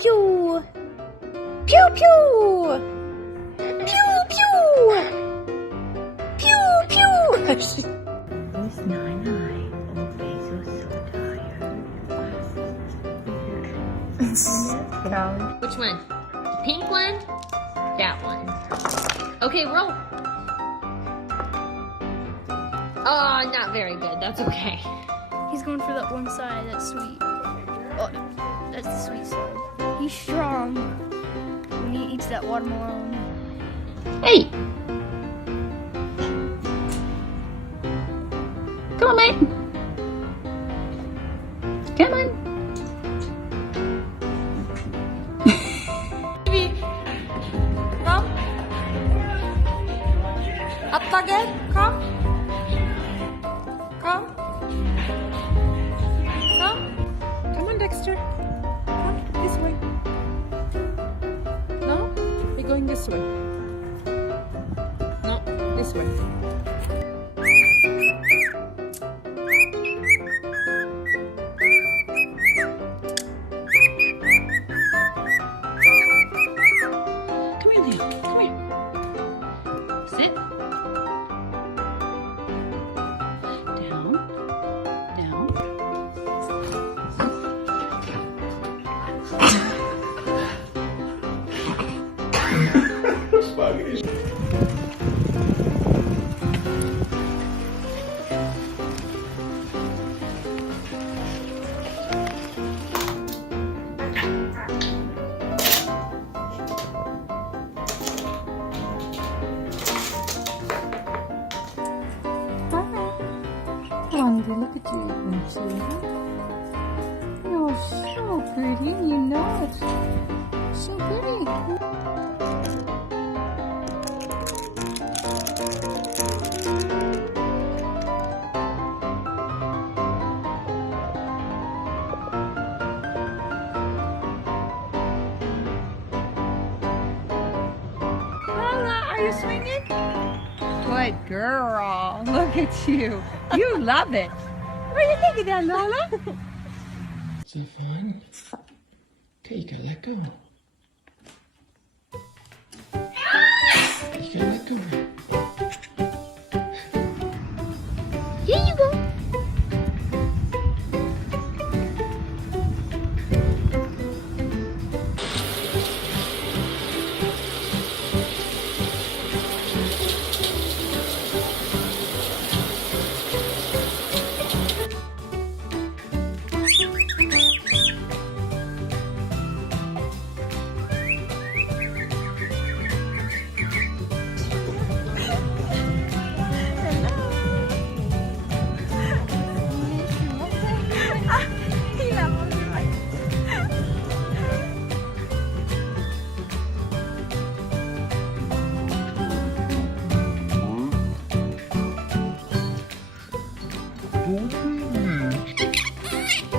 pew. Pew pew. Pew pew. Pew pew. Who's Nine-Eye? Oh, Basil's so tired. Which one? The pink one? That one. Okay, roll. Oh, not very good. That's okay. He's going for that one side that's sweet. Oh, that's the sweet side. He's strong when he eats that watermelon. Hey. Come on, mate. Come on. Come. Up again. Come. Come. Come. Come on, Dexter. Come this way. No? We're going this way. No, this way. Come here, Leo. Come here. Sit. Down. Down. Wanda, look at you, Lucy. You're so pretty, and you know it. So pretty. Lola, are you swinging? Good girl. Look at you. You love it. What do you think of that, Lola? Is that fun? Okay, you gotta let go. You gotta let go. Here you go.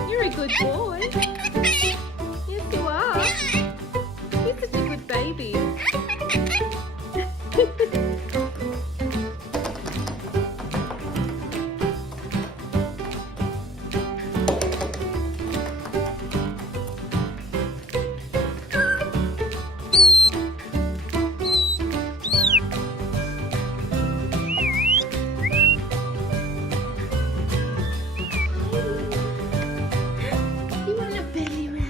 You're a good boy. Yes, you are. You're such a good baby. You want a belly rub?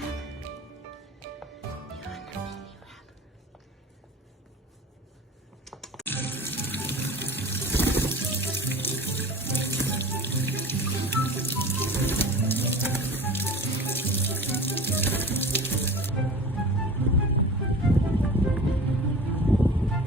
You want a belly rub?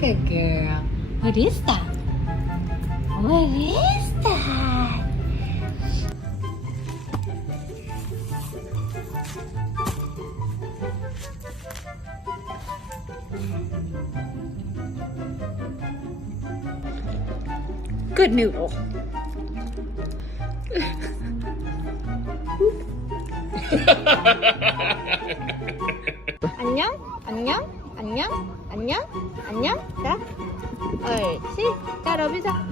Good girl. What is that? What is that? Good noodle. 안녕, 안녕, 안녕, 안녕, 안녕. 자, 옳지. 자, 러비자.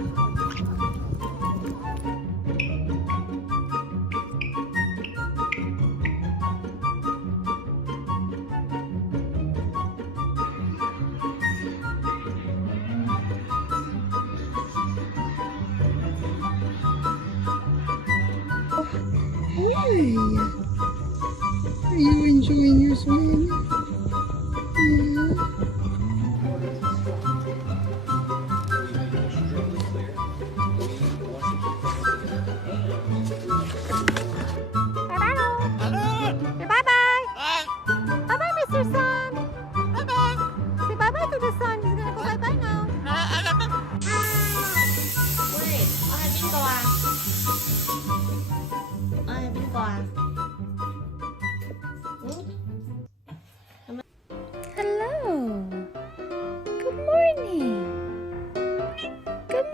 Are you enjoying your swim? Yeah. Bye-bye, Mr. Sun. Bye-bye. Say bye-bye to the sun. He's gonna go bye-bye now. Wait, ai biết cô à? Ai biết cô à? Hello. Good morning. Good.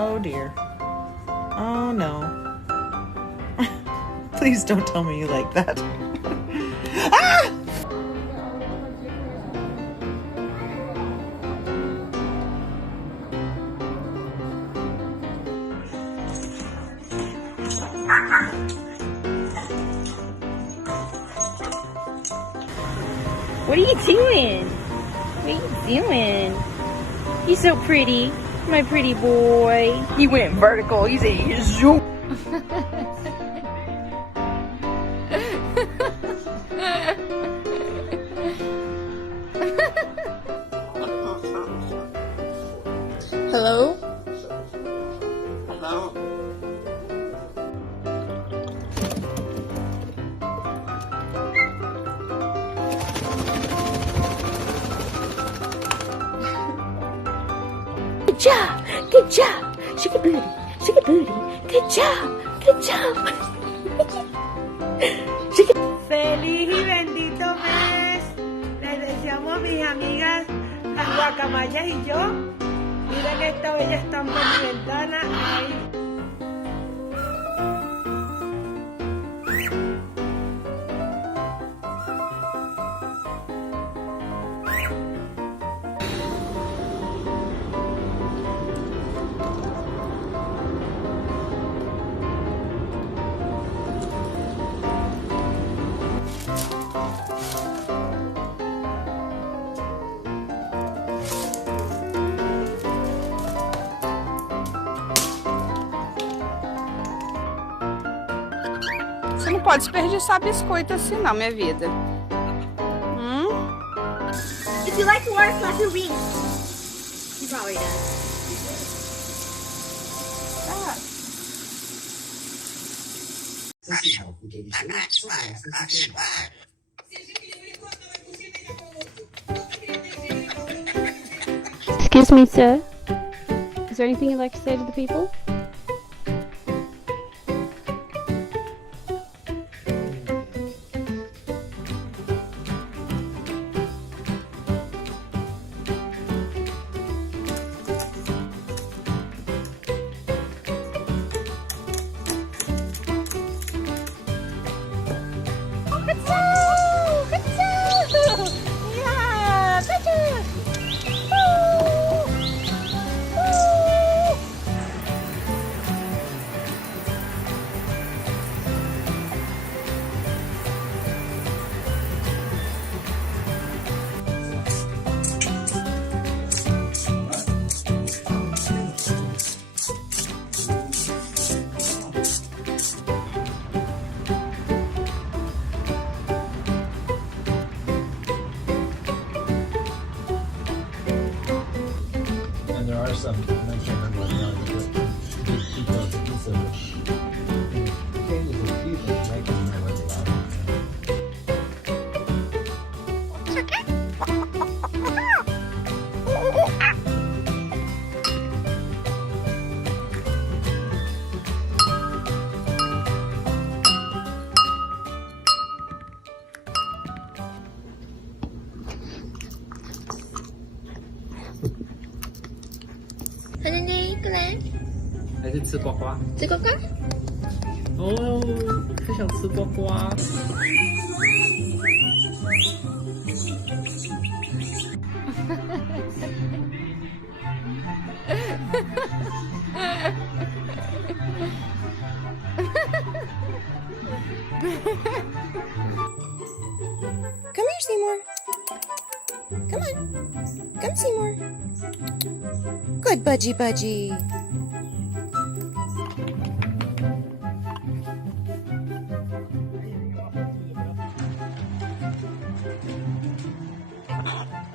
Oh dear. Oh no. Please don't tell me you like that. Ah! What are you doing? What are you doing? You're so pretty. My pretty boy. He went vertical. He's a zoom. Hello? Hello. Good job. Good job. Shake a booty. Shake a booty. Good job. Good job. Shake it. Feliz y bendito mes. Les deseamos mis amigas, las guacamayas y yo. Miren esta bella estampa en mi ventana. Ahí. Você não pode desperdiçar biscoito assim não, minha vida. If you like the water, flap your wings. He probably does. Excuse me, sir. Is there anything you'd like to say to the people? 小妮妮，过来，还是吃瓜瓜？吃瓜瓜。哦，他想吃瓜瓜。Come here, Seymour. Come on. Come, Seymour. Good budgie budgie.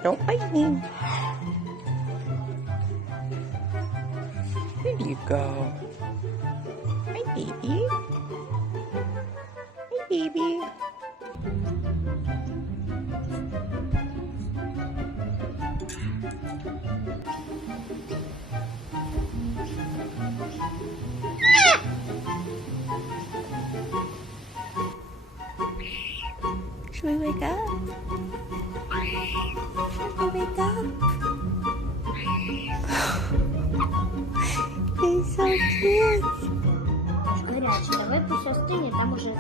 Don't bite me. There you go. Hi, baby. Hi, baby. Should we wake up? Should we wake up? He's so cute. Горячий, давай пусть остынет, там уже